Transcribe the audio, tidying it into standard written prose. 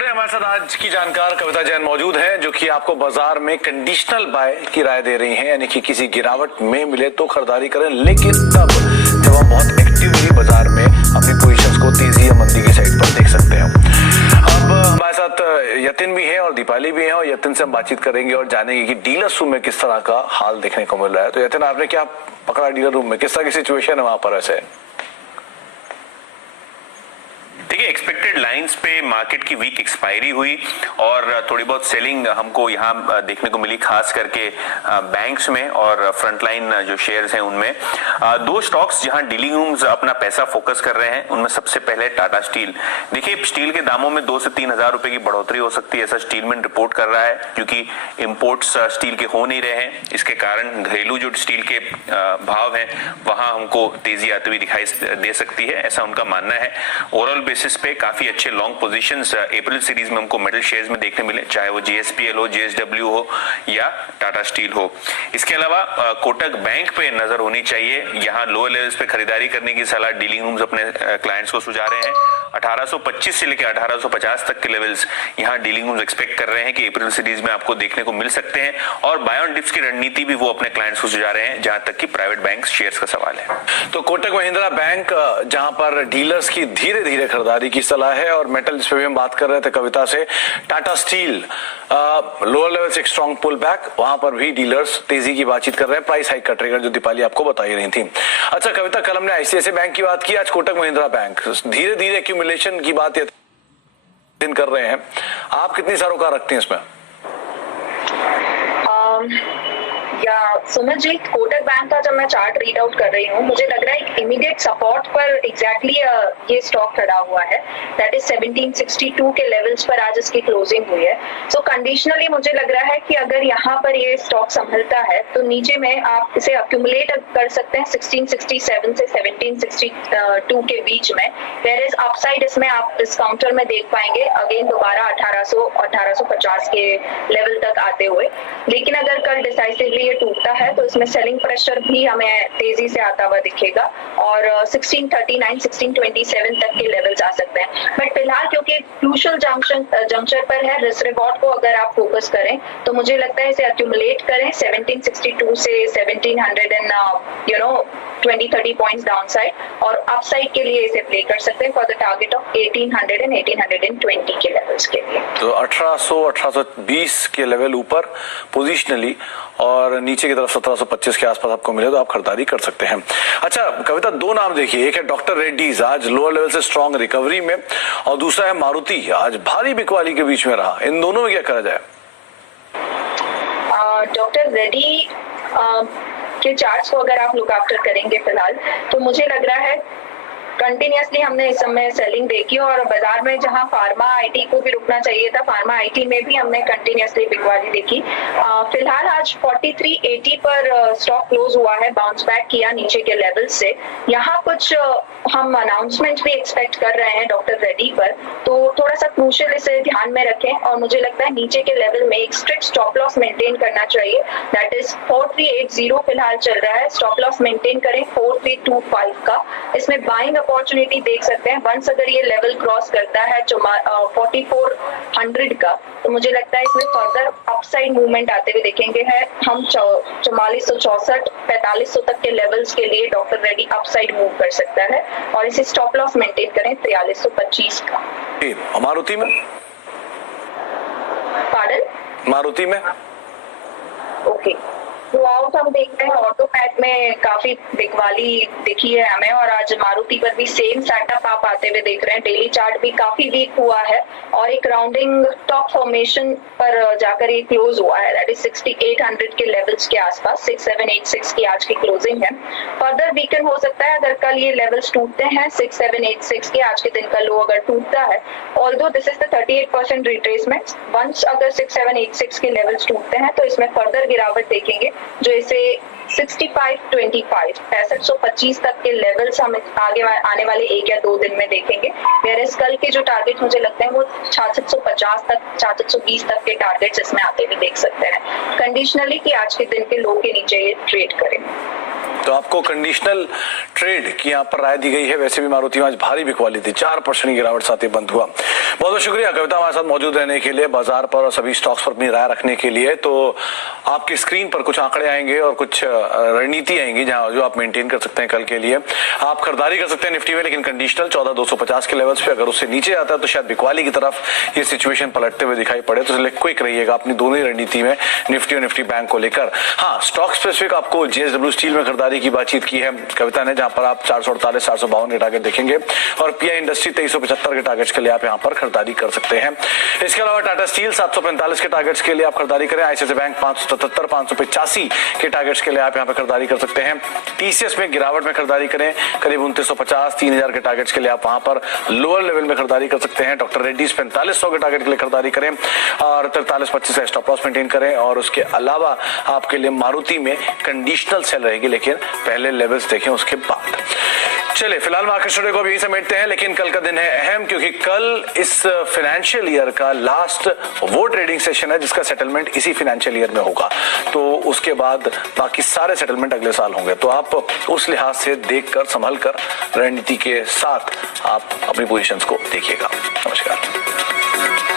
हमारे साथ आज की जानकार कविता जैन मौजूद है, जो कि आपको बाजार में कंडीशनल बाय की राय दे रही हैं, यानी कि किसी गिरावट में मिले तो खरीदारी करें, लेकिन तब जब आप बहुत एक्टिवली बाजार में अपनी पोजीशंस को तेजी या मंदी की साइड पर देख सकते हैं। अब हमारे साथ यतिन भी है और दीपाली भी है, और यतिन से हम बातचीत करेंगे और जानेंगे कि डीलर रूम में किस तरह का हाल देखने को मिल रहा है। तो यतिन, आपने क्या पकड़ा डीलर रूम में, किस तरह की सिचुएशन है वहां पर? ऐसे देखिए, एक्सपेक्टेड लाइंस पे मार्केट की वीक एक्सपायरी हुई और थोड़ी बहुत सेलिंग हमको यहाँ देखने को मिली, खास करके बैंक्स में और फ्रंटलाइन जो शेयर्स हैं उनमें। दो स्टॉक्स जहां डीलिंग रूम्स अपना पैसा फोकस कर रहे हैं, उनमें सबसे पहले टाटा स्टील। देखिए, स्टील के दामों में 2 से 3 हजार रुपए की बढ़ोतरी हो सकती है, ऐसा स्टीलमैन रिपोर्ट कर रहा है, क्योंकि इंपोर्ट्स स्टील के हो नहीं रहे हैं। इसके कारण घरेलू जो स्टील के भाव हैं वहां हमको तेजी आती हुई दिखाई दे सकती है, ऐसा उनका मानना है। ओवरऑल बेसिस पे काफी अच्छे लॉन्ग पोजीशंस अप्रैल सीरीज में हमको मेटल शेयर्स में देखने मिले, चाहे वो जीएसपीएल हो, जेएसडब्ल्यू हो या टाटा स्टील हो। इसके अलावा कोटक बैंक पे नजर होनी चाहिए। यहाँ लोअर लेवल्स पे खरीदारी करने की सलाह डीलिंग रूम्स अपने क्लाइंट्स को सुझा रहे हैं। 1825 से लेकर 1850 तक के लेवल्स यहाँ डीलिंग रूम्स एक्सपेक्ट कर रहे हैं कि अप्रैल सीरीज में आपको देखने को मिल सकते हैं, और बाय ऑन डिप्स की रणनीति भी वो अपने क्लाइंट्स को सुझा रहे हैं, जहां तक कि प्राइवेट बैंक शेयर्स का सवाल है। तो कोटक महिंद्रा बैंक, जहां पर डीलर्स की धीरे धीरे खरीदारी की सलाह है, और मेटल जिस पे भी हम बात कर रहे थे कविता से, टाटा स्टील लोअर लेवल से एक स्ट्रॉन्ग पुल बैक, वहां पर भी डीलर्स तेजी की बातचीत कर रहे हैं, प्राइस हाइक का ट्रिगर जो दीपाली आपको बता ही रही थी। अच्छा कविता, कल हमने आईसीआईसीआई बैंक की बात की, आज कोटक महिंद्रा बैंक, धीरे धीरे एक्यूमुलेशन की बात दिन कर रहे हैं, आप कितनी सरोकार रखती हैं इसमें? या सुमित जी, कोटक बैंक का जब मैं चार्ट रीड आउट कर रही हूँ, मुझे लग रहा है इमीडिएट सपोर्ट पर एग्जैक्टली ये स्टॉक खड़ा हुआ है, दैट इज 1762 के लेवल्स पर आज इसकी क्लोजिंग हुई है। सो कंडीशनली मुझे लग रहा है कि अगर यहाँ पर ये स्टॉक संभलता है तो नीचे में आप इसे अक्यूमुलेट कर सकते हैं 1667 से 1762 के बीच में, वेयर इज अपसाइड इसमें आप इस काउंटर में देख पाएंगे अगेन दोबारा 1850 के लेवल तक आते हुए। लेकिन अगर कल डिसाइसिवली टूटता है तो इसमें सेलिंग प्रेशर भी हमें तेजी से आता हुआ दिखेगा, और 1639 1627 तक के लेवल्स आ सकते हैं। बट फिलहाल क्योंकि क्रूशियल जंक्शन पर है, रिस्क रिवॉर्ड को अगर आप फोकस करें तो मुझे लगता है इसे अक्यूमुलेट करें 1762 से 20-30 पॉइंट्स डाउनसाइड, और अपसाइड के लिए इसे प्ले कर सकते हैं for the target of 1800 and 1820 के लेवल्स के लिए। तो 1800-1820 के लेवल ऊपर पोजिशनली, और नीचे की तरफ 1725 के आसपास आपको मिले तो आप खरीदारी कर सकते हैं। अच्छा कविता, दो नाम देखिए, एक है डॉक्टर रेड्डीज, आज लोअर लेवल से स्ट्रॉन्ग रिकवरी में, और दूसरा है मारुति, आज भारी बिकवाली के बीच में रहा। इन दोनों में क्या करा जाए? डॉक्टर रेड्डी के चार्ट्स को अगर आप लुक आफ्टर करेंगे फिलहाल, तो मुझे लग रहा है कंटिन्यूसली हमने इस समय सेलिंग देखी, और बाजार में जहां फार्मा आईटी को भी रुकना चाहिए था, फार्मा आईटी में भी हमने कंटिन्यूसली बिकवाली देखी। फिलहाल आज 4380 पर स्टॉक क्लोज हुआ है, बाउंस बैक किया नीचे के लेवल से। यहाँ कुछ हम अनाउंसमेंट भी एक्सपेक्ट कर रहे हैं डॉक्टर रेड्डी पर, तो थोड़ा सा क्रूशियल इसे ध्यान में रखें, और मुझे लगता है नीचे के लेवल में एक स्ट्रिक्ट स्टॉप लॉस मेंटेन करना चाहिए, दैट इज 4380 फिलहाल चल रहा है, स्टॉप लॉस मेंटेन करें 4325 का। इसमें बाइंग अपॉर्चुनिटी देख सकते हैं, वंस अगर ये लेवल क्रॉस करता है 4400 का, तो मुझे लगता है इसमें फर्दर अपसाइड मूवमेंट आते हुए देखेंगे। है हम 4464 4500 तक के लेवल्स के लिए डॉक्टर रेड्डी अपसाइड मूव कर सकता है, और इसे स्टॉप लॉस मेंटेन करें 4325 का। मारुति में? पार्डन? मारुति में ओके, थ्रू आउट हम देखते हैं ऑटो पैट में काफी बिकवाली दिखी है हमें, और आज मारुति पर भी सेम सेटअप आप आते हुए देख रहे हैं। डेली चार्ट भी काफी वीक हुआ है, और एक राउंडिंग टॉप फॉर्मेशन पर जाकर ये क्लोज हुआ है, दैट इज 6800 के लेवल्स के आसपास, 6786 की आज की क्लोजिंग है। फर्दर वीकन हो सकता है अगर कल ये लेवल्स टूटते हैं 6786 के, आज के दिन का लो अगर टूटता है, although this is the 38% retracement, once अगर 6786 के लेवल्स टूटते हैं तो इसमें फर्दर गिरावट देखेंगे, जो इसे 6525 तक के लेवल्स हम आगे आने वाले 1 या 2 दिन में देखेंगे। वेयरएस कल के जो टारगेट मुझे लगते हैं वो 6650 तक 6620 तक के टारगेट्स इसमें आते भी देख सकते हैं, कंडीशनली कि आज के दिन के लो के नीचे ये ट्रेड करें। तो आपको कंडीशनल ट्रेड की यहाँ पर राय दी गई है। वैसे भी मारुति में आज भारी बिकवाली थी, 4% की गिरावट साथ ही बंद हुआ। बहुत बहुत शुक्रिया कविता हमारे साथ मौजूद रहने के लिए, बाजार पर और सभी स्टॉक्स पर अपनी राय रखने के लिए। तो आपकी स्क्रीन पर कुछ आंकड़े आएंगे और कुछ रणनीति आएंगी जहां जो आप मेंटेन कर सकते हैं कल के लिए। आप खरीदारी कर सकते हैं निफ्टी में, लेकिन कंडीशनल 14,250 के लेवल्स पे। अगर उससे नीचे आता है तो शायद बिकवाली की तरफ ये सिचुएशन पलटते हुए दिखाई पड़े, तो इसलिए क्विक रहिएगा अपनी दोनों ही रणनीति में, निफ्टी और निफ्टी बैंक को लेकर। हाँ, स्टॉक स्पेसिफिक आपको JSW स्टील में खरीदारी की बातचीत की है कविता ने, जहां पर आप 448 452 के टारगेट देखेंगे, और PI इंडस्ट्री 2375 के टारगेट्स के लिए आप यहां पर खरीदारी कर सकते हैं। इसके अलावा टाटा स्टील 745 के टारगेट्स के लिए आप खरीदारी करें। ICICI बैंक 577 585 के टारगेट्स के लिए आप यहां पर खरीदारी कर सकते हैं। TCS में गिरावट में खरीदारी करें, करीब 2950 3000 के टारगेट्स के लिए आप वहां पर लोअर लेवल में खरीदारी कर सकते हैं। डॉक्टर रेड्डीज 4500 के टारगेट के लिए खरीदारी करें और 4325 का स्टॉप लॉस मेंटेन करें। और उसके अलावा आपके लिए मारुति में कंडीशनल सेल रहेगी, लेकिन पहले लेवल्स देखें उसके बाद। चलिए फिलहाल मार्केट स्टडी को अब यही समेटते हैं, लेकिन कल का दिन है अहम, क्योंकि कल इस फाइनेंशियल ईयर का लास्ट वो ट्रेडिंग सेशन है जिसका सेटलमेंट इसी फाइनेंशियल ईयर में होगा। तो उसके बाद बाकी सारे सेटलमेंट अगले साल होंगे। तो आप उस लिहाज से देखकर संभल कर रणनीति के साथ आप अपनी पोजीशंस को देखिएगा। नमस्कार।